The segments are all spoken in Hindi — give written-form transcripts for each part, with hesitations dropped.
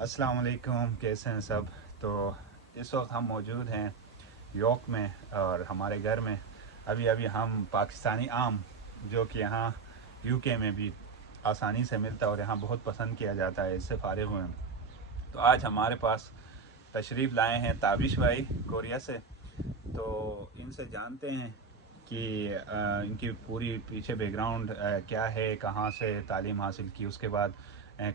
अस्सलाम वालेकुम, कैसे हैं सब। तो इस वक्त हम मौजूद हैं यॉर्क में और हमारे घर में अभी अभी हम पाकिस्तानी आम जो कि यहाँ यूके में भी आसानी से मिलता है और यहाँ बहुत पसंद किया जाता है, इससे फारिग हुए हैं। तो आज हमारे पास तशरीफ़ लाए हैं ताबिश भाई कोरिया से। तो इनसे जानते हैं कि इनकी पूरी पीछे बैकग्राउंड क्या है, कहाँ से तालीम हासिल की, उसके बाद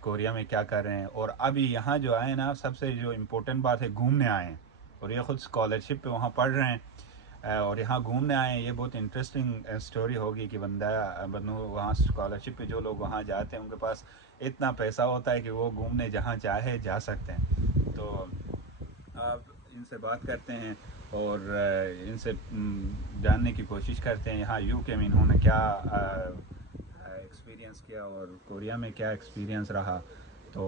कोरिया में क्या कर रहे हैं, और अभी यहाँ जो आए ना, सबसे जो इम्पोर्टेंट बात है घूमने आए हैं और ये ख़ुद स्कॉलरशिप पे वहाँ पढ़ रहे हैं। और यहाँ घूमने आए हैं। ये बहुत इंटरेस्टिंग स्टोरी होगी कि बंदू वहाँ स्कॉलरशिप पे जो लोग वहाँ जाते हैं उनके पास इतना पैसा होता है कि वो घूमने जहाँ चाहे जा सकते हैं। तो आप इनसे बात करते हैं और इनसे जानने की कोशिश करते हैं यहाँ यूके में इन्होंने क्या एक्सपीरियंस किया और कोरिया में क्या एक्सपीरियंस रहा। तो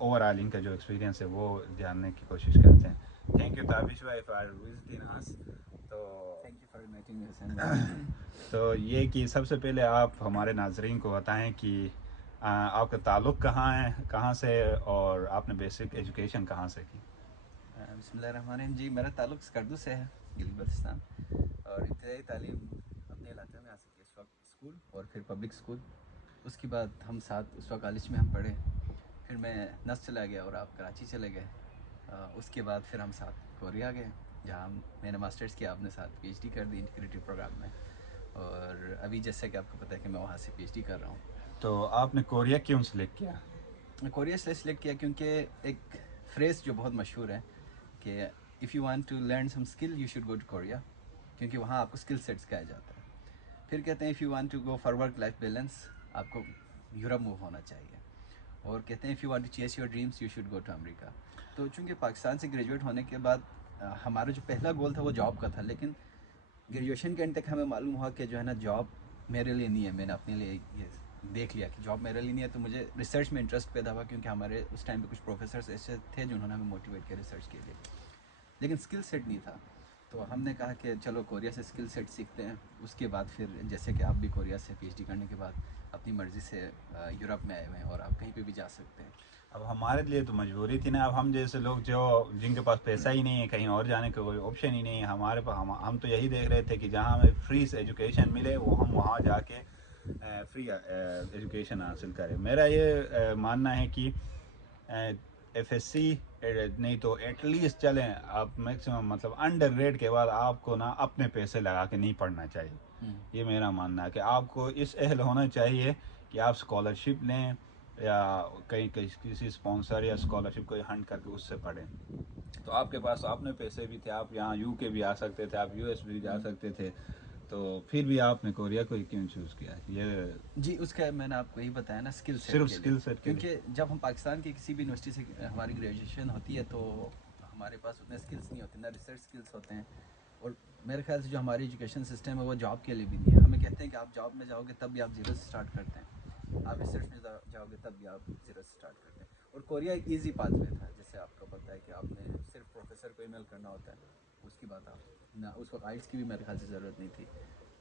ओवरऑल इनका जो एक्सपीरियंस है वो जानने की कोशिश करते हैं। थैंक यू ताबिश भाई फॉर विजिटिंग अस। तो thank you for inviting me. तो ये कि सबसे पहले आप हमारे नाजरीन को बताएं कि आपका ताल्लुक़ कहाँ है, कहाँ से, और आपने बेसिक एजुकेशन कहाँ से की। बिस्मिल्लाहिर्रहमानिर्रहीम। जी, मेरा ताल्लुक़ स्कर्दू से है, गिलगित बल्तिस्तान। और इब्तदाई तालीम अपने इलाके में हासिल की, उस वक्त स्कूल और फिर पब्लिक स्कूल। उसके बाद हम साथ उस वक्त कॉलेज में हम पढ़े। फिर मैं नस चला गया और आप कराची चले गए। उसके बाद फिर हम साथ कोरिया गए, जहाँ मैंने मास्टर्स किया, आपने साथ PhD कर दी इंटीग्रेटेड प्रोग्राम में। और अभी जैसे कि आपको पता है कि मैं वहाँ से PhD कर रहा हूँ। तो आपने कोरिया क्यों सिलेक्ट किया। कोरिया इसलिए सिलेक्ट किया क्योंकि एक फ्रेज़ जो बहुत मशहूर है कि if you want to learn some skill you should go to Korea, क्योंकि वहाँ आपको स्किल सेट सिखाया जाता है। फिर कहते हैं if you want to go for work life balance, आपको यूरोप मूव होना चाहिए। और कहते हैं if you want to chase your dreams you should go to America. तो चूँकि पाकिस्तान से ग्रेजुएट होने के बाद हमारा जो पहला गोल था वो जॉब का था, लेकिन ग्रेजुएशन के एंड तक हमें मालूम हुआ कि जो है ना, जॉब मेरे लिए नहीं है। मैंने अपने लिए ये देख लिया कि जॉब मेरे लिए नहीं है। तो मुझे रिसर्च में इंटरेस्ट पैदा हुआ, क्योंकि हमारे उस टाइम पे कुछ प्रोफेसर्स ऐसे थे जिन्होंने हमें मोटिवेट किया रिसर्च के लिए, लेकिन स्किल सेट नहीं था। तो हमने कहा कि चलो कोरिया से स्किल सेट सीखते हैं। उसके बाद फिर जैसे कि आप भी कोरिया से PhD करने के बाद अपनी मर्ज़ी से यूरोप में आए हुए हैं और आप कहीं पे भी जा सकते हैं। अब हमारे लिए तो मजबूरी थी ना। अब हम जैसे लोग जो जिनके पास पैसा ही नहीं है, कहीं और जाने का कोई ऑप्शन ही नहीं है हमारे पास, हम तो यही देख रहे थे कि जहाँ हमें फ्री एजुकेशन मिले वो हम वहाँ जाके फ्री एजुकेशन हासिल करें। मेरा ये मानना है कि FSC नहीं तो एटलीस्ट चलें आप मैक्सिमम, मतलब अंडर ग्रेड के बाद आपको ना अपने पैसे लगा के नहीं पढ़ना चाहिए। ये मेरा मानना है कि आपको इस अहल होना चाहिए कि आप स्कॉलरशिप लें या कहीं कहीं किसी स्पॉन्सर या स्कॉलरशिप कोई हंट करके उससे पढ़ें। तो आपके पास अपने पैसे भी थे, आप यहाँ UK भी आ सकते थे, आप US भी जा सकते थे। तो फिर भी आपने कोरिया को ही क्यों चूज़ किया। ये जी, उसका मैंने आपको यही बताया ना, स्किल सेट सिर्फ के लिए। स्किल सेट के लिए। क्योंकि जब हम पाकिस्तान की किसी भी यूनिवर्सिटी से हमारी ग्रेजुएशन होती है तो हमारे पास उतने स्किल्स नहीं होते, ना रिसर्च स्किल्स होते हैं। और मेरे ख्याल से जो हमारी एजुकेशन सिस्टम है वो जॉब के लिए भी नहीं है। हमें कहते हैं कि आप जॉब में जाओगे तब भी आप ज़ीरो से स्टार्ट करते हैं, आप रिसर्च में जाओगे तब भी आप ज़ीरो से स्टार्ट करते हैं। और कोरिया एक ईजी पाथवे था, जैसे आपको पता है कि आपने सिर्फ प्रोफेसर को ईमेल करना होता है, उसकी बात आप ना, उस वक्त आइट्स की भी मेरे ख्याल से ज़रूरत नहीं थी।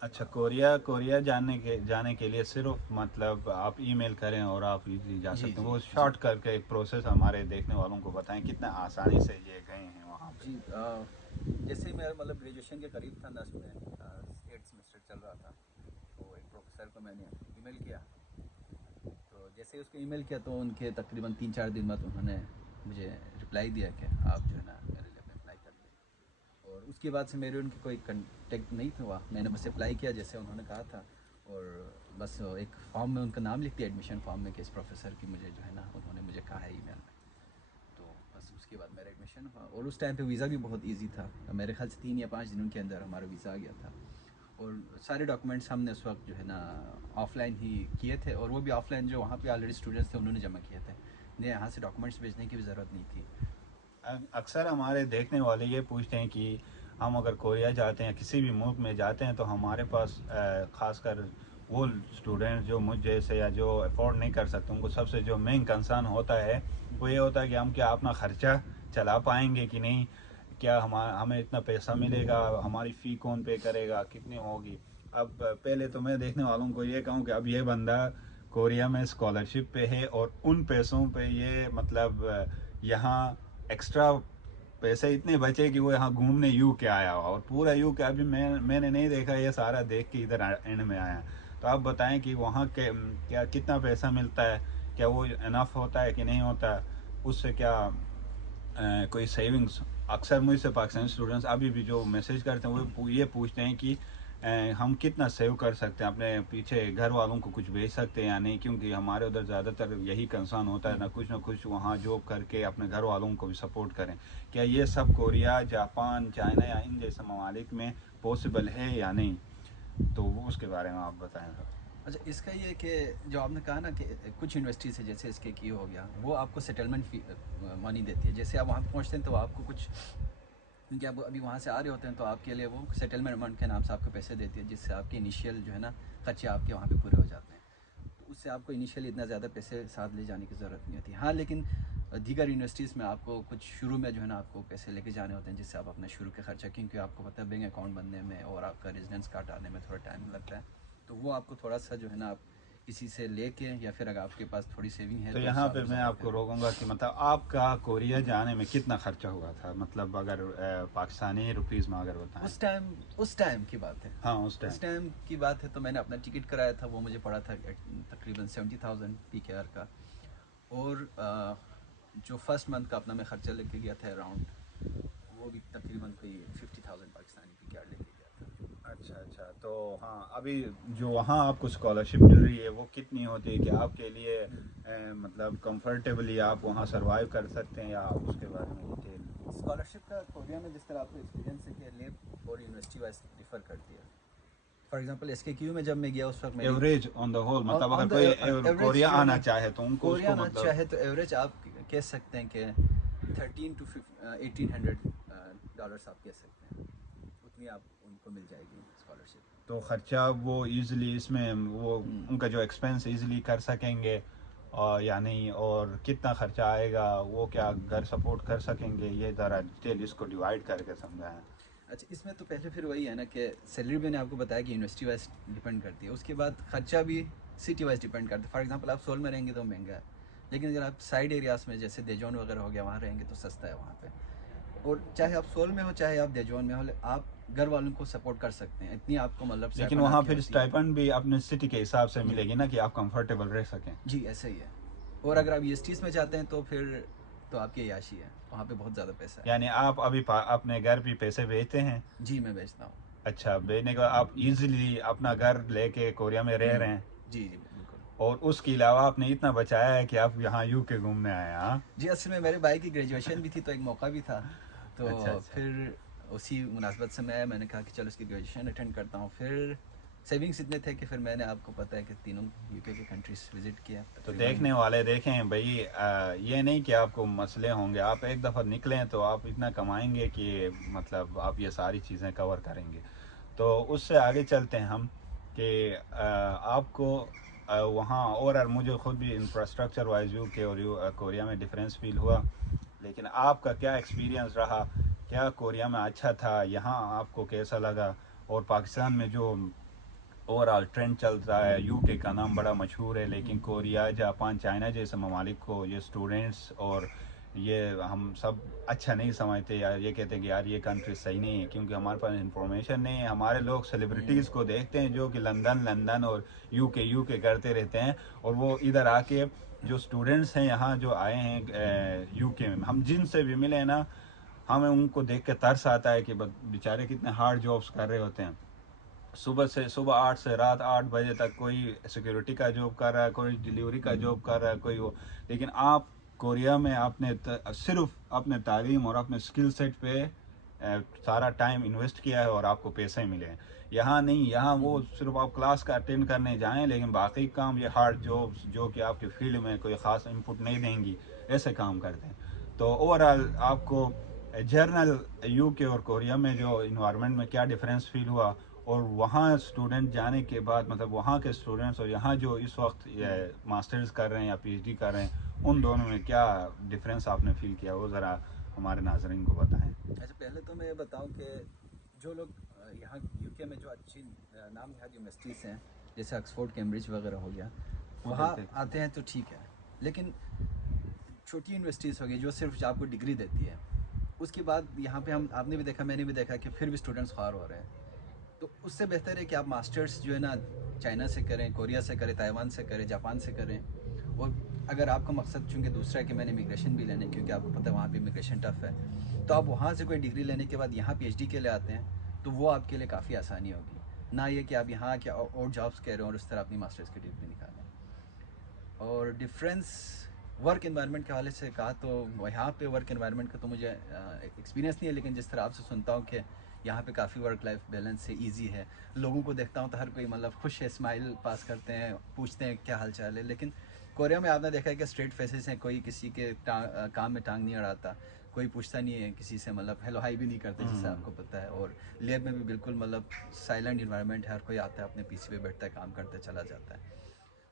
अच्छा, कोरिया कोरिया जाने के लिए सिर्फ मतलब आप ईमेल करें और आप इजीली जा जी सकते हैं। जी वो जी शॉर्ट करके एक प्रोसेस हमारे देखने वालों को बताएं कितना आसानी से ये गए हैं वहाँ पे। जी। जैसे ही मेरा मतलब ग्रेजुएशन के करीब था, नस्ट में 8th सेमेस्टर चल रहा था, तो एक प्रोफेसर को मैंने ईमेल किया। तो जैसे ही उसको ईमेल किया तो उनके तकरीबन 3-4 दिन बाद उन्होंने मुझे रिप्लाई दिया कि आप जो है ना मेरे लिए अप्लाई कर दें। और उसके बाद से मेरे उनके कोई कंटेक्ट नहीं हुआ, मैंने बस अप्लाई किया जैसे उन्होंने कहा था। और बस एक फॉर्म में उनका नाम लिख दिया एडमिशन फॉर्म में कि इस प्रोफेसर की मुझे जो है ना उन्होंने मुझे कहा है ईमेल में। तो बस उसके बाद मेरा एडमिशन हुआ। और उस टाइम पे वीज़ा भी बहुत इजी था, मेरे ख्याल से 3 या 5 दिनों के अंदर हमारा वीज़ा आ गया था। और सारे डॉक्यूमेंट्स हमने उस वक्त जो है ना ऑफ़लाइन ही किए थे, और वो भी ऑफ़लाइन जो वहाँ पे ऑलरेडी स्टूडेंट्स थे उन्होंने जमा किए थे, ने यहाँ से डॉक्यूमेंट्स भेजने की भी ज़रूरत नहीं थी। अक्सर हमारे देखने वाले ये पूछते हैं कि हम अगर कोरिया जाते हैं, किसी भी मुल्क में जाते हैं, तो हमारे पास ख़ासकर वो स्टूडेंट जो मुझ जैसे या जो अफोर्ड नहीं कर सकते, उनको सबसे जो मेन कंसर्न होता है वो ये होता है कि हम क्या अपना ख़र्चा चला पाएंगे कि नहीं, क्या हमें इतना पैसा मिलेगा, हमारी फ़ी कौन पे करेगा, कितनी होगी। अब पहले तो मैं देखने वालों को ये कहूँ कि अब ये बंदा कोरिया में स्कॉलरशिप पे है और उन पैसों पे ये मतलब यहाँ एक्स्ट्रा पैसे इतने बचे कि वो यहाँ घूमने यूके आया हुआ, और पूरा यूके अभी मैंने नहीं देखा, ये सारा देख के इधर एंड में आया। तो आप बताएं कि वहाँ के क्या कितना पैसा मिलता है, क्या वो इनफ होता है कि नहीं होता, उससे क्या कोई सेविंग्स। अक्सर मुझसे पाकिस्तानी स्टूडेंट्स अभी भी जो मैसेज करते हैं वो ये पूछते हैं कि हम कितना सेव कर सकते हैं, अपने पीछे घर वालों को कुछ भेज सकते हैं या नहीं, क्योंकि हमारे उधर ज़्यादातर यही कंसर्न होता है ना कुछ वहाँ जॉब करके अपने घर वालों को भी सपोर्ट करें। क्या ये सब कोरिया, जापान, चाइना या इन जैसे ममालिक में पॉसिबल है या नहीं, तो वो उसके बारे में आप बताएं। अच्छा, इसका ये कि जो आपने कहा ना कि कुछ यूनिवर्सिटीज़ है जैसे इसके की हो गया, वो आपको सेटलमेंट फी मनी देती है। जैसे आप वहाँ पहुँचते हैं तो आपको कुछ, क्योंकि आप अभी वहाँ से आ रहे होते हैं तो आपके लिए वो सेटलमेंट अमाउंट के नाम से आपको पैसे देती है, जिससे आपके इनिशियल जो है ना खर्चे आपके वहाँ पे पूरे हो जाते हैं। तो उससे आपको इनिशियली इतना ज़्यादा पैसे साथ ले जाने की ज़रूरत नहीं होती। हाँ, लेकिन दीगर यूनिवर्सिटीज़ में आपको कुछ शुरू में जो है ना आपको पैसे लेके जाने होते हैं, जिससे आप अपना शुरू के खर्चा, क्योंकि आपको पता है बैंक अकाउंट बनने में और आपका रेजिडेंस कार्ड आने में थोड़ा टाइम लगता है, तो वो आपको थोड़ा सा जो है ना आप किसी से लेके, या फिर अगर आपके पास थोड़ी सेविंग है तो तो यहाँ पे ज़्यादा मैं ज़्यादा आपको फिर रोकूंगा कि मतलब आपका कोरिया जाने में कितना खर्चा हुआ था, मतलब अगर पाकिस्तानी रुपीस में अगर बताएं। उस टाइम की बात है। हाँ उस टाइम। उस टाइम की बात है तो मैंने अपना टिकट कराया था, वो मुझे पड़ा था तकरीबन 70,000 PKR का। और जो फर्स्ट मंथ का अपना मैं खर्चा लेके गया था अराउंड, वो भी तकरीबन कोई 50,000 पाकिस्तानी PKR लेके गया था। अच्छा अच्छा, तो हाँ अभी जो वहाँ आपको स्कॉलरशिप मिल रही है वो कितनी होती है कि आपके लिए मतलब कंफर्टेबली आप वहाँ सरवाइव कर सकते हैं, या आप उसके बारे में डिटेल। स्कॉलरशिप का कोरिया में जिस तरह आपको एक्सपीरियंस है कि लेब और यूनिवर्सिटी वाइज डिफर करती है। फॉर एग्जांपल SKQ में जब मैं गया उस वक्त मेरी एवरेज ऑन द होल, मतलब ऑन अगर द कोई एवरेज कोरिया जो है आना ना, चाहे तो उनको कोरिया उसको ना मतलब चाहे तो एवरेज आप कह सकते हैं कि 13 to 1800 डॉलर्स आप कह सकते हैं, उतनी आप उनको मिल जाएगी स्कॉलरशिप। तो खर्चा वो इजीली इसमें वो उनका जो एक्सपेंस इजीली कर सकेंगे और या नहीं, और कितना खर्चा आएगा, वो क्या घर सपोर्ट कर सकेंगे, ये ज़रा डिटेल इसको डिवाइड करके समझाएं। अच्छा, इसमें तो पहले फिर वही है ना कि सैलरी मैंने आपको बताया कि यूनिवर्सिटी वाइज डिपेंड करती है, उसके बाद खर्चा भी सिटी वाइज डिपेंड करता है। फॉर एग्जांपल आप सोल में रहेंगे तो महंगा है, लेकिन अगर आप साइड एरियाज़ में जैसे देजोन वगैरह हो गया वहाँ रहेंगे तो सस्ता है वहाँ पे। और चाहे आप सोल में हो चाहे आप देजोन में हो, आप घर वालों को सपोर्ट कर सकते हैं, इतनी आपको मतलब लेकिन स्टाइपेंड वहाँ आपकी फिर होती है। स्टाइपेंड भी अपने सिटी के हिसाब से जी मिलेगी ना, कि आप कंफर्टेबल रह सकें। जी, ऐसा ही है। और अगर आप ESTs में जाते हैं तो फिर तो आपकी याशी है, वहाँ पे बहुत ज़्यादा पैसा है। यानी आप अभी अपने घर भी पैसे भेजते हैं। जी, मैं बेचता हूँ। अच्छा, भेजने के बाद आप इजीली अपना घर लेके कोरिया में रह रहे हैं, जी जी बिल्कुल। और उसके अलावा आपने इतना बचाया है कि आप यहाँ यूके घूमने आए हैं, हाँ। जी, असल में मेरे भाई की ग्रेजुएशन भी थी तो एक मौका भी था, तो अच्छा अच्छा। फिर उसी मुनासबत से मैंने कहा कि चलो इसकी ग्रेजुएशन अटेंड करता हूँ। फिर सेविंग्स इतने थे कि फिर मैंने, आपको पता है कि तीनों UK के कंट्रीज विज़िट किया तो तकरीबन। देखने वाले देखें भाई, ये नहीं कि आपको मसले होंगे, आप एक दफ़ा निकलें तो आप इतना कमाएंगे कि मतलब आप ये सारी चीज़ें कवर करेंगे। तो उससे आगे चलते हैं हम कि आपको वहाँ और मुझे खुद भी इंफ्रास्ट्रक्चर वाइज यूके और कोरिया में डिफरेंस फील हुआ, लेकिन आपका क्या एक्सपीरियंस रहा, क्या कोरिया में अच्छा था, यहाँ आपको कैसा लगा, और पाकिस्तान में जो ओवरऑल ट्रेंड चल रहा है, यूके का नाम बड़ा मशहूर है लेकिन कोरिया, जापान, चाइना जैसे ममालिक को ये स्टूडेंट्स और ये हम सब अच्छा नहीं समझते, यार ये कहते हैं कि यार ये कंट्री सही नहीं है, क्योंकि हमारे पास इंफॉर्मेशन नहीं है। हमारे लोग सेलिब्रिटीज़ को देखते हैं जो कि लंदन लंदन और यूके करते रहते हैं, और वो इधर आके जो स्टूडेंट्स हैं यहाँ जो आए हैं यूके में, हम जिनसे भी मिले ना, हमें उनको देख के तरस आता है कि बेचारे कितने हार्ड जॉब्स कर रहे होते हैं। सुबह 8 से रात 8 बजे तक कोई सिक्योरिटी का जॉब कर रहा है, कोई डिलीवरी का जॉब कर रहा है, कोई वो। लेकिन आप कोरिया में आपने सिर्फ अपने तालीम और अपने स्किल सेट पे सारा टाइम इन्वेस्ट किया है और आपको पैसे मिले हैं। यहाँ नहीं, यहाँ वो सिर्फ आप क्लास का अटेंड करने जाएं, लेकिन बाकी काम ये हार्ड जॉब्स जो कि आपके फील्ड में कोई ख़ास इनपुट नहीं देंगी, ऐसे काम करते हैं। तो ओवरऑल आपको जर्नल यूके और कोरिया में जो इन्वायरमेंट में क्या डिफरेंस फील हुआ, और वहाँ स्टूडेंट जाने के बाद मतलब वहाँ के स्टूडेंट्स और यहाँ जो इस वक्त मास्टर्स कर रहे हैं या PhD कर रहे हैं, उन दोनों में क्या डिफरेंस आपने फील किया, वो ज़रा हमारे नाजरीन को बताएं। अच्छा, पहले तो मैं ये बताऊं कि जो लोग यहाँ UK में जो अच्छी नाम नहाद यूनिवर्सिटीज़ हैं जैसे ऑक्सफोर्ड, कैम्ब्रिज वगैरह हो गया, वहाँ देते। आते हैं तो ठीक है, लेकिन छोटी यूनिवर्सिटीज़ होगी जो सिर्फ आपको डिग्री देती है, उसके बाद यहाँ पे हम आपने भी देखा मैंने भी देखा कि फिर भी स्टूडेंट्स ख्वार हो रहे हैं। तो उससे बेहतर है कि आप मास्टर्स जो है ना चाइना से करें, कोरिया से करें, ताइवान से करें, जापान से करें। और अगर आपका मकसद चूँकि दूसरा है कि मैंने इमिग्रेशन भी लेने, क्योंकि आपको पता है वहाँ पे इमिग्रेशन टफ है, तो आप वहाँ से कोई डिग्री लेने के बाद यहाँ पीएचडी के लिए आते हैं तो वो आपके लिए काफ़ी आसानी होगी, ना ये कि आप यहाँ आके और जॉब्स कह रहे हो और उस तरह अपनी मास्टर्स की डिग्री निकालें। और डिफरेंस वर्क एनवायरनमेंट के हवाले से कहा तो यहाँ पे वर्क एनवायरनमेंट का तो मुझे एक्सपीरियंस नहीं है, लेकिन जिस तरह आपसे सुनता हूँ कि यहाँ पे काफ़ी वर्क लाइफ बैलेंस से इजी है, लोगों को देखता हूँ तो हर कोई मतलब खुश है, स्माइल पास करते हैं, पूछते हैं क्या हाल चाल है। लेकिन कोरिया में आपने देखा है कि स्ट्रेट फेसेस हैं, कोई किसी के काम में टांग नहीं अड़ाता, कोई पूछता नहीं है किसी से, मतलब हेलो हाई भी नहीं करते जैसे आपको पता है। और लैब में भी बिल्कुल मतलब साइलेंट इन्वायरमेंट है, हर कोई आता है अपने पीसी पे बैठता है, काम करते चला जाता है।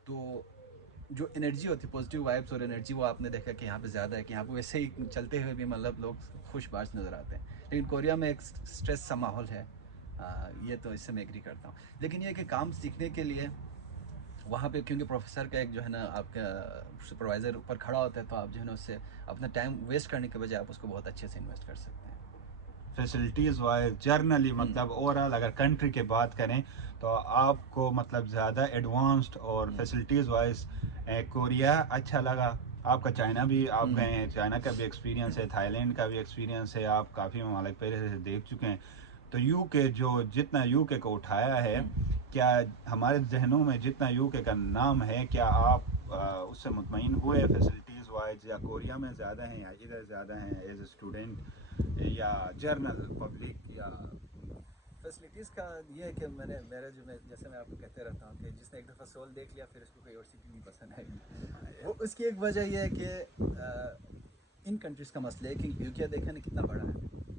तो जो एनर्जी होती है, पॉजिटिव वाइब्स और एनर्जी, वो आपने देखा कि यहाँ पे ज़्यादा है, कि यहाँ पे वैसे ही चलते हुए भी मतलब लोग खुशबाश नज़र आते हैं। लेकिन कोरिया में एक स्ट्रेस सा माहौल है, ये तो इससे मैं एग्री करता हूँ। लेकिन ये कि काम सीखने के लिए वहाँ पे क्योंकि प्रोफेसर का एक जो है ना आपका सुपरवाइज़र ऊपर खड़ा होता है, तो आप जो है ना उससे अपना टाइम वेस्ट करने के बजाय आप उसको बहुत अच्छे से इन्वेस्ट कर सकते हैं। फैसिलिटीज़ वाइज जर्नली मतलब ओवरऑल अगर कंट्री की बात करें तो आपको मतलब ज़्यादा एडवांस्ड और फैसिलिटीज़ वाइज कोरिया अच्छा लगा। आपका चाइना भी आप गए हैं, चाइना का भी एक्सपीरियंस है, थाईलैंड का भी एक्सपीरियंस है, आप काफ़ी ममालिक पहले से देख चुके हैं। तो यूके जो जितना यूके को उठाया है, क्या हमारे जहनों में जितना यूके का नाम है, क्या आप उससे मुतमईन हुए फैसिलिटीज़ वाइज, या कोरिया में ज़्यादा हैं या इधर ज़्यादा हैं एज ए स्टूडेंट या जर्नल पब्लिक या फैसिलिटीज़ का ये है कि मैं जैसे मैं आपको कहते रहता हूँ कि जिसने एक दफ़ा सोल देख लिया फिर उसको कोई और सिटी नहीं पसंद आएगी। वो उसकी एक वजह यह है कि इन कंट्रीज़ का मसला है कि यूके देखा ना कितना बड़ा है,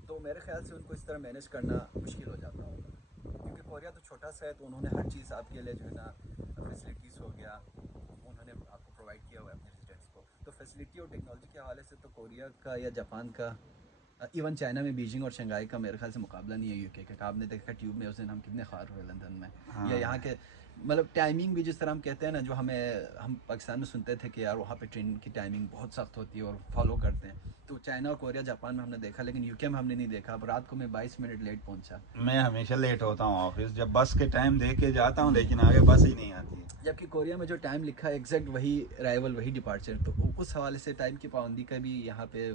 तो मेरे ख्याल से उनको इस तरह मैनेज करना मुश्किल हो जाता होगा, क्योंकि कोरिया तो छोटा सा है, तो उन्होंने हर चीज़ आपके लिए जो है ना फैसिलिटीज़ हो गया उन्होंने आपको प्रोवाइड किया हुआ है अपने रेजिडेंट्स को। तो फैसिलिटी और टेक्नोलॉजी के हवाले से तो कोरिया का या जापान का, इवन चाइना में बीजिंग और शंघाई का मेरे ख्याल से मुकाबला नहीं है यूके का। आपने देखा ट्यूब में उस दिन हम कितने ख्वार हुए लंदन में। या यहाँ के मतलब टाइमिंग भी जिस तरह हम कहते हैं ना, जो हम पाकिस्तान में सुनते थे कि यार वहाँ पे ट्रेन की टाइमिंग बहुत सख्त होती है और फॉलो करते हैं, तो चाइना और कोरिया जापान में हमने देखा, लेकिन यूके में हमने नहीं देखा। अब रात को मैं 22 मिनट लेट पहुँचा। मैं हमेशा लेट होता हूँ ऑफिस, जब बस के टाइम देख के जाता हूँ लेकिन आगे बस ही नहीं आती है। जबकि कोरिया में जो टाइम लिखा है एग्जैक्ट वही अराइवल वही डिपार्चर, तो उस हवाले से टाइम की पाबंदी का भी यहाँ पे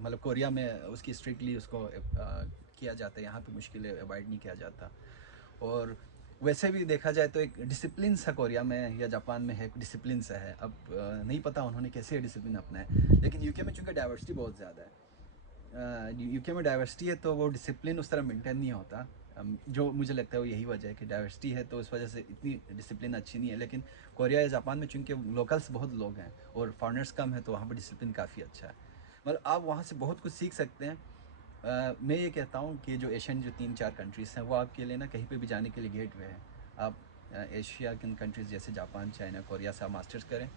मतलब कोरिया में उसकी स्ट्रिक्टली उसको किया जाता है, यहाँ पे मुश्किल अवॉइड नहीं किया जाता। और वैसे भी देखा जाए तो एक डिसिप्लिन सा कोरिया में या जापान में है, डिसिप्लिन सा है। अब नहीं पता उन्होंने कैसे डिसिप्लिन अपना है, लेकिन यूके में चूँकि डाइवर्सिटी बहुत ज़्यादा है, यूके में डाइवर्सिटी है तो वो डिसिप्लिन उस तरह मेंटेन नहीं होता। जो मुझे लगता है वो यही वजह है कि डाइवर्सिटी है तो उस वजह से इतनी डिसिप्लिन अच्छी नहीं है। लेकिन कोरिया या जापान में चूँकि लोकल्स बहुत लोग हैं और फॉरेनर्स कम है, तो वहाँ पर डिसिप्लिन काफ़ी अच्छा है। मतलब आप वहाँ से बहुत कुछ सीख सकते हैं। मैं ये कहता हूँ कि जो एशियन जो 3-4 कंट्रीज़ हैं वो आपके लिए ना कहीं पे भी जाने के लिए गेट वे हैं। आप एशिया के कंट्रीज़ जैसे जापान, चाइना, कोरिया से आप मास्टर्स करें,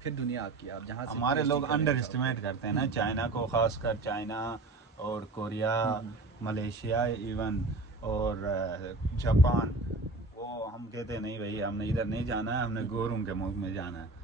फिर दुनिया आपकी, आप जहाँ से हमारे पीएचडी लोग कर रहे अंडर हैं एस्टिमेट करते हैं ना चाइना को, खासकर चाइना और कोरिया, मलेशिया इवन और जापान। वो हम कहते हैं नहीं भाई हमने इधर नहीं जाना है, हमने गोरों के मुल्क में जाना है।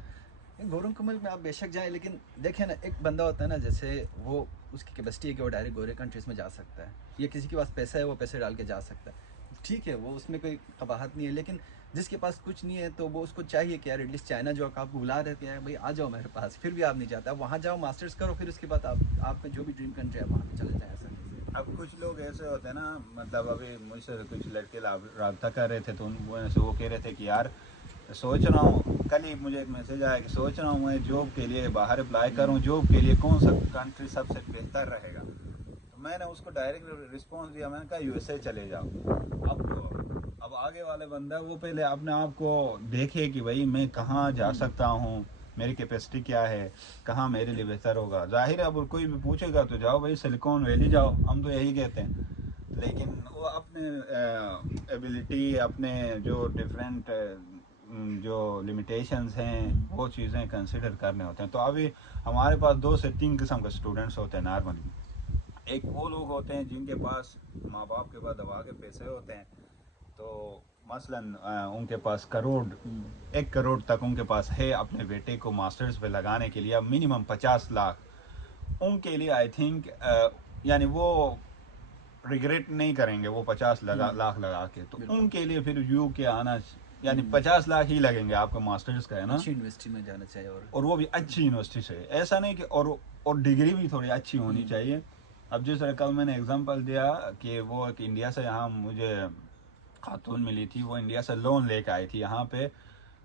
गोरों के मुल्क में आप बेशक जाएं, लेकिन देखें ना एक बंदा होता है ना, जैसे वो उसकी कैपेसिटी है कि वो डायरेक्ट गोरे कंट्रीज़ में जा सकता है, या किसी के पास पैसा है वो पैसे डाल के जा सकता है, ठीक है, वो उसमें कोई कबाहत नहीं है। लेकिन जिसके पास कुछ नहीं है तो वो उसको चाहिए कि यार एटलीस्ट चाइना जो आपको बुला रहे हैं भाई आ जाओ मेरे पास, फिर भी आप नहीं जाते, आप वहाँ जाओ मास्टर्स करो, फिर उसके बाद आपका जो भी ड्रीम कंट्री है वहाँ पर चले जाए आसानी से। अब कुछ लोग ऐसे होते हैं ना, मतलब अभी मुझसे कुछ लड़के रब्ता कर रहे थे तो वो कह रहे थे कि यार सोच रहा हूँ, कल ही मुझे एक मैसेज आया कि सोच रहा हूँ मैं जॉब के लिए बाहर अप्लाई करूँ, जॉब के लिए कौन सा कंट्री सबसे बेहतर रहेगा। तो मैंने उसको डायरेक्ट रिस्पॉन्स दिया, मैंने कहा यूएसए चले जाओ। अब आगे वाले बंदा वो पहले अपने आप को देखे कि भाई मैं कहाँ जा सकता हूँ, मेरी कैपेसिटी क्या है, कहाँ मेरे लिए बेहतर होगा। जाहिर है अब कोई भी पूछेगा तो जाओ भाई सिलिकॉन वैली जाओ, हम तो यही कहते हैं। लेकिन वो अपने एबिलिटी, अपने जो डिफरेंट जो लिमिटेशंस हैं वो चीज़ें कंसिडर करने होते हैं। तो अभी हमारे पास 2 से 3 किस्म के स्टूडेंट्स होते हैं नॉर्मली। एक वो लोग होते हैं जिनके पास माँ बाप के बाद दबा के पैसे होते हैं, तो मसलन उनके पास करोड़ 1 करोड़ तक उनके पास है अपने बेटे को मास्टर्स पे लगाने के लिए, मिनिमम 50 लाख उनके लिए आई थिंक, यानी वो रिग्रेट नहीं करेंगे वो 50 लाख लगा के, तो बिल्कुल। उनके लिए फिर यू के आना, यानी 50 लाख ही लगेंगे आपको मास्टर्स का, है ना। अच्छी यूनिवर्सिटी में जाना चाहिए, और वो भी अच्छी यूनिवर्सिटी से, ऐसा नहीं कि और डिग्री भी थोड़ी अच्छी होनी चाहिए। अब जिस तरह कल मैंने एग्जांपल दिया कि वो एक इंडिया से यहाँ मुझे खातून मिली थी, वो इंडिया से लोन लेके आई थी यहाँ पे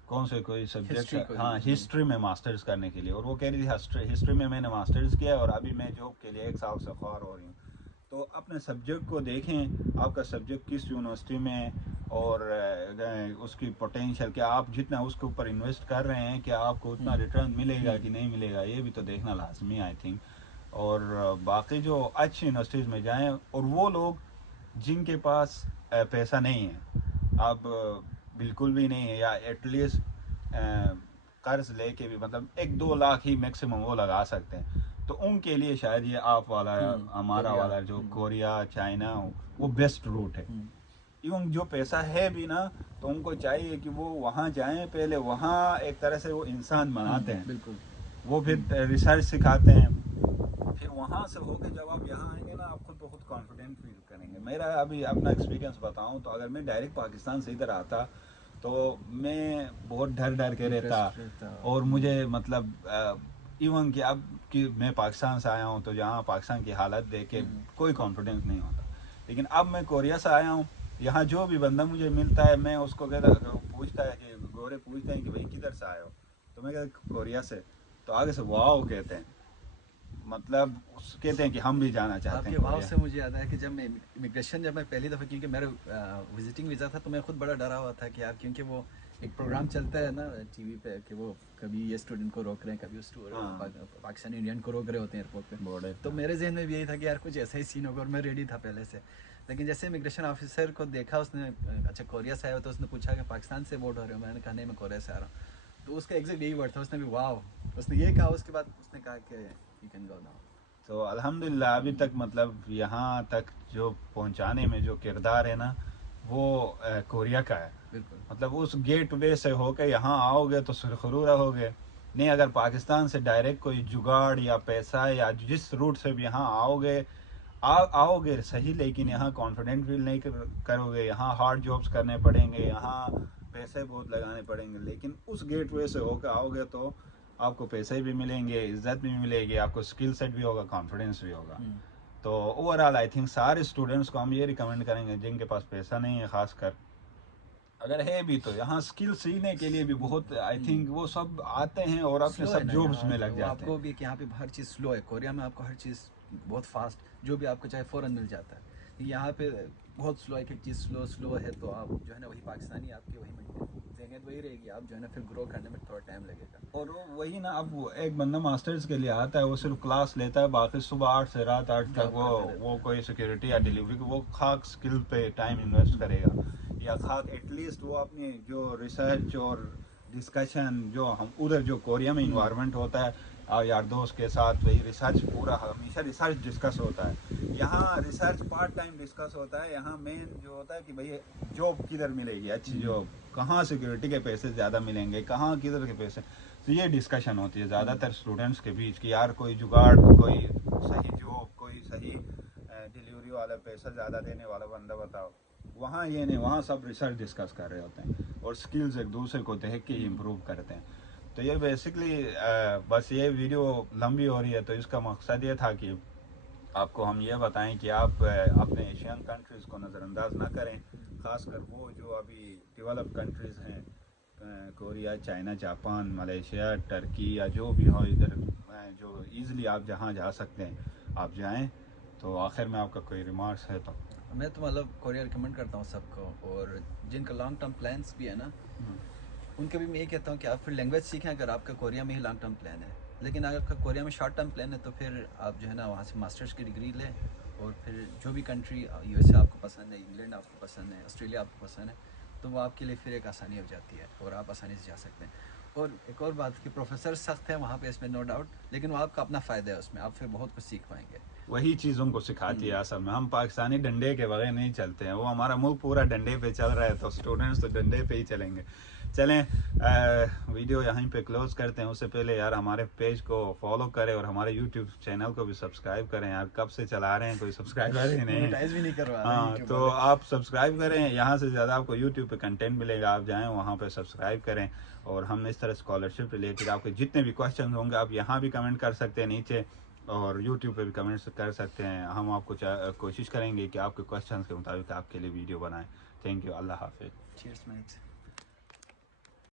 कौन से कोई सब्जेक्ट, हाँ हिस्ट्री में मास्टर्स करने के लिए, और वो कह रही थी हिस्ट्री में मैंने मास्टर्स किया और अभी मैं जॉब के लिए 1 साल से ख्वार हो रही हूँ। तो अपने सब्जेक्ट को देखें, आपका सब्जेक्ट किस यूनिवर्सिटी में है, और उसकी पोटेंशियल, क्या आप जितना उसके ऊपर इन्वेस्ट कर रहे हैं क्या आपको उतना रिटर्न मिलेगा कि नहीं मिलेगा, ये भी तो देखना लाजमी आई थिंक। और बाकी जो अच्छी यूनिवर्सिटीज़ में जाएं, और वो लोग जिनके पास पैसा नहीं है, अब बिल्कुल भी नहीं है, या एटलीस्ट कर्ज लेके भी मतलब 1-2 लाख ही मैक्सिमम वो लगा सकते हैं, तो उनके लिए शायद ये आप वाला हमारा कोरिया, वाला जो कोरिया चाइना वो बेस्ट रूट है। इवन जो पैसा है भी ना, तो उनको चाहिए कि वो वहाँ जाएं, पहले वहाँ एक तरह से वो इंसान बनाते हैं, बिल्कुल। वो फिर रिसर्च सिखाते हैं, फिर वहाँ से होके जब आप यहाँ आएंगे ना, आप खुद बहुत कॉन्फिडेंट फील करेंगे। मेरा अभी अपना एक्सपीरियंस बताऊँ तो अगर मैं डायरेक्ट पाकिस्तान से इधर आता तो मैं बहुत डर के रहता, और मुझे मतलब इवन कि अब कि मैं पाकिस्तान से आया हूँ तो जहाँ पाकिस्तान की हालत देख के कोई कॉन्फिडेंस नहीं होता, लेकिन अब मैं कोरिया से आया हूँ, यहाँ जो भी बंदा मुझे मिलता है मैं उसको कहता, पूछता है कि गोरे पूछते हैं कि भाई किधर से आए हो, तो मैं कहता कोरिया से, तो आगे से वाओ कहते हैं, मतलब कहते हैं कि हम भी जाना चाहते आपके हैं भाव कोरिया। से मुझे याद है कि जब मैं इमिग्रेशन, जब मैं पहली दफ़ा, क्योंकि मेरा विजिटिंग वीज़ा था, तो मैं खुद बड़ा डरा हुआ था कि यार, क्योंकि वो एक प्रोग्राम चलता है ना टीवी पे कि वो कभी ये स्टूडेंट को रोक रहे हैं, कभी उस पाकिस्तानी इंडियन को रोक रहे होते हैं एयरपोर्ट पे, बॉर्डर तो मेरे जहन में भी यही था कि यार कुछ ऐसा ही सीन होगा, और मैं रेडी था पहले से। लेकिन जैसे इमिग्रेशन ऑफिसर को देखा उसने, अच्छा कोरिया से आया हो, तो उसने पूछा कि पाकिस्तान से वोट हो रहे हो, मैंने कहा नहीं मैं कोरिया से आ रहा हूँ, तो उसका एग्जैक्ट यही वर्ड था, उसने भी वाह, उसने ये कहा, उसके बाद उसने कहा कि यू कैन गो नाउ। तो अल्हम्दुलिल्लाह अभी तक मतलब यहाँ तक जो पहुँचाने में जो किरदार है ना, वो कोरिया का है। बिल्कुल। मतलब उस गेट वे से होकर यहाँ आओगे तो सुरखरू रहोगे, नहीं अगर पाकिस्तान से डायरेक्ट कोई जुगाड़ या पैसा या जिस रूट से भी यहाँ आओगे, आओगे सही, लेकिन यहाँ कॉन्फिडेंट फील नहीं करोगे, यहाँ हार्ड जॉब्स करने पड़ेंगे, यहाँ पैसे बहुत लगाने पड़ेंगे, लेकिन उस गेट वे से होकर आओगे तो आपको पैसे भी मिलेंगे, इज्जत भी मिलेगी, आपको स्किल सेट भी होगा, कॉन्फिडेंस भी होगा। तो ओवरऑल आई थिंक सारे स्टूडेंट्स को हम ये रिकमेंड करेंगे जिनके पास पैसा नहीं है, खासकर अगर है भी तो यहाँ स्किल सीखने के लिए भी बहुत आई थिंक वो सब आते हैं और अपने स्लो है सब ना जॉब्स यहाँ, में लग वो जाते आपको हैं। भी कि यहाँ पे हर चीज़ स्लो है, कोरिया में आपको हर चीज़ बहुत फास्ट, जो भी आपको चाहे फ़ौरन मिल जाता है। यहाँ पे बहुत स्लो है, एक एक चीज़ स्लो स्लो है, तो आप जो है ना वही पाकिस्तानी आपकी वही जगह वही रहेगी, आप जो है ना फिर ग्रो करने में थोड़ा टाइम लगेगा। और वही ना, अब एक बंदा मास्टर्स के लिए आता है, वो सिर्फ क्लास लेता है, बाकी सुबह 8 से रात 8 तक जॉब करते रहते वो हैं। कोई सिक्योरिटी या डिलीवरी, वो खाक स्किल पे टाइम इन्वेस्ट करेगा, या खाक एटलीस्ट वो अपनी जो रिसर्च और डिस्कशन जो हम उधर जो कोरिया में इन्वायरमेंट होता है यार दोस्त के साथ, वही रिसर्च पूरा हमेशा रिसर्च डिस्कस होता है। यहाँ रिसर्च पार्ट टाइम डिस्कस होता है, यहाँ मेन जो होता है कि भाई जॉब किधर मिलेगी अच्छी जॉब, कहाँ सिक्योरिटी के पैसे ज़्यादा मिलेंगे, कहाँ किधर के पैसे, तो ये डिस्कशन होती है ज़्यादातर स्टूडेंट्स के बीच कि यार कोई जुगाड़, कोई सही जॉब, कोई सही डिलीवरी वाला, पैसा ज़्यादा देने वाला बंदा बताओ। वहाँ ये नहीं, वहाँ सब रिसर्च डिस्कस कर रहे होते हैं और स्किल्स एक दूसरे को देख के ही इम्प्रूव करते हैं। तो ये बेसिकली बस ये वीडियो लंबी हो रही है, तो इसका मकसद ये था कि आपको हम ये बताएं कि आप अपने एशियन कंट्रीज़ को नज़रअंदाज ना करें, ख़ासकर वो जो अभी डेवलप कंट्रीज़ हैं, Korea, China, Japan, Malaysia, Turkey या जो भी हो इधर, जो ईज़िली आप जहाँ जा सकते हैं आप जाएं। तो आखिर में आपका कोई रिमार्क्स है तो? मैं तो मतलब कोरिया रिकमेंड करता हूँ सबको, और जिनका लॉन्ग टर्म प्लान्स भी है ना, उनके भी मैं ये कहता हूँ कि आप फिर लैंग्वेज सीखें अगर आपका कोरिया में ही लॉन्ग टर्म प्लान है। लेकिन अगर आपका कोरिया में शॉर्ट टर्म प्लान है तो फिर आप जो है ना वहाँ से मास्टर्स की डिग्री लें, और फिर जो भी कंट्री, यूएसए आपको पसंद है, इंग्लैंड आपको पसंद है, ऑस्ट्रेलिया आपको पसंद है, तो वो आपके लिए फिर एक आसानी हो जाती है और आप आसानी से जा सकते हैं। और एक और बात कि प्रोफेसर सख्त है वहाँ पे, इसमें नो डाउट, लेकिन वो आपका अपना फ़ायदा है उसमें, आप फिर बहुत कुछ सीख पाएंगे। वही चीज़ उनको सिखाती है असल में। हम पाकिस्तानी डंडे के बगैर नहीं चलते हैं, वो हमारा मुल्क पूरा डंडे पे चल रहा है, तो स्टूडेंट्स तो डंडे पे ही चलेंगे। चलें वीडियो यहीं पे क्लोज करते हैं। उससे पहले यार हमारे पेज को फॉलो करें और हमारे यूट्यूब चैनल को भी सब्सक्राइब करें। यार कब से चला रहे हैं, कोई सब्सक्राइबर ही नहीं मोनेटाइज भी नहीं करवा रहे हाँ, YouTube तो वाले। आप सब्सक्राइब करें, यहाँ से ज़्यादा आपको यूट्यूब पे कंटेंट मिलेगा, आप जाएं वहाँ पे सब्सक्राइब करें। और हम इस तरह स्कॉलरशिप रिलेटेड आपके जितने भी क्वेश्चन होंगे आप यहाँ भी कमेंट कर सकते हैं नीचे, और यूट्यूब पे भी कमेंट्स कर सकते हैं। हम आपको कोशिश करेंगे कि आपके क्वेश्चंस के मुताबिक आपके लिए वीडियो बनाएं। थैंक यू, अल्लाह हाफिज़। Cheers, mate.